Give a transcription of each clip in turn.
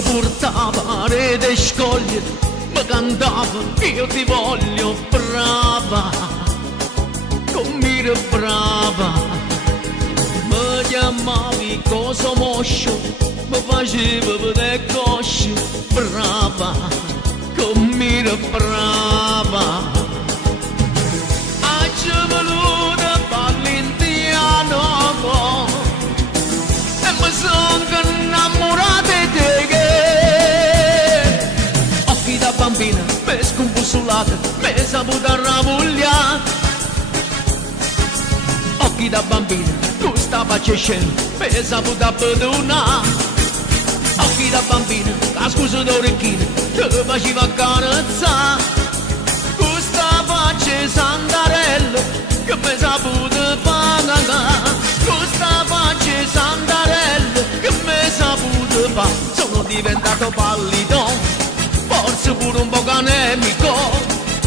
mi portava rete scoglie, mi cantava io ti voglio brava, come brava, mi chiamavi cosa moscio, mi facevi vedere cosce, brava, come brava. Ci voluto Valentino e mi sono innamorato di te. Occhi da bambina, mi scombussolata, mi saputo ravogliare. Occhi da bambina, tu stava crescendo, mi saputo perdonare. Occhi da bambina, la scusa d'orecchina, ti faceva carezzare. Facce sandarello che mi saputo pagare, questa faccia sandarello che mi saputo fare, sono diventato pallido, forse pure un po' anemico,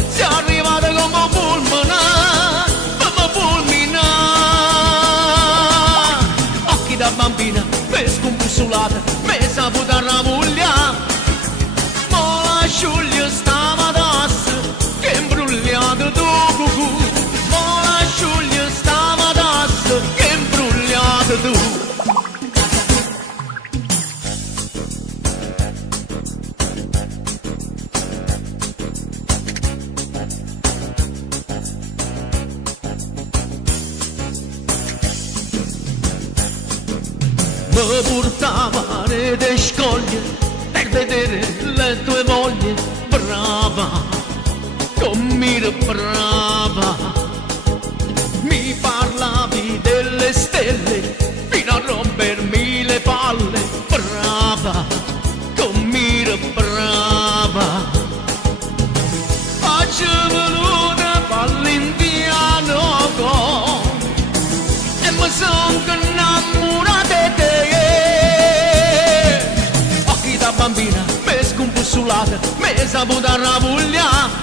sei arrivato come fulmina, come fulmina. Occhi da bambina, mi scombussolata, mi saputo ravogliare, ma la scioglia stava addosso, che imbrugliato tu cucù, ma la scioglia stava addosso, che imbrugliato tu. Mi portava rete scoglie per vedere le tue voglie, brava, come brava, mi parlavi delle stelle fino a rompermi le palle, brava, come brava. Oggi venuta Valentino e mi sono innamorata di te. Occhi da bambina, mi scombussolata, mi saputo ravogliare.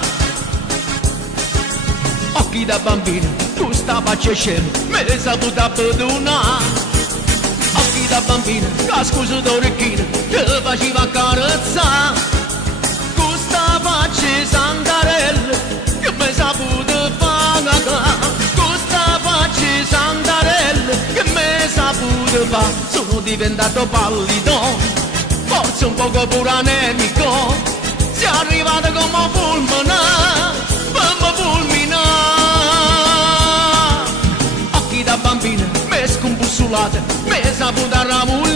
Occhi da bambina, tu stava crescendo, me l'hai saputa perdonare. Occhi da bambina, la scusa d'orecchina, ti faceva carezzare. Questa faccia sandarella, che mi saputa pagare. Questa faccia sandarella, che mi saputa fare. Sono diventato pallido, forse un poco pure anemico, sei arrivato come fulmina, come fulmina. Occhi da bambina, mi scombussolata, mi saputo ramulare.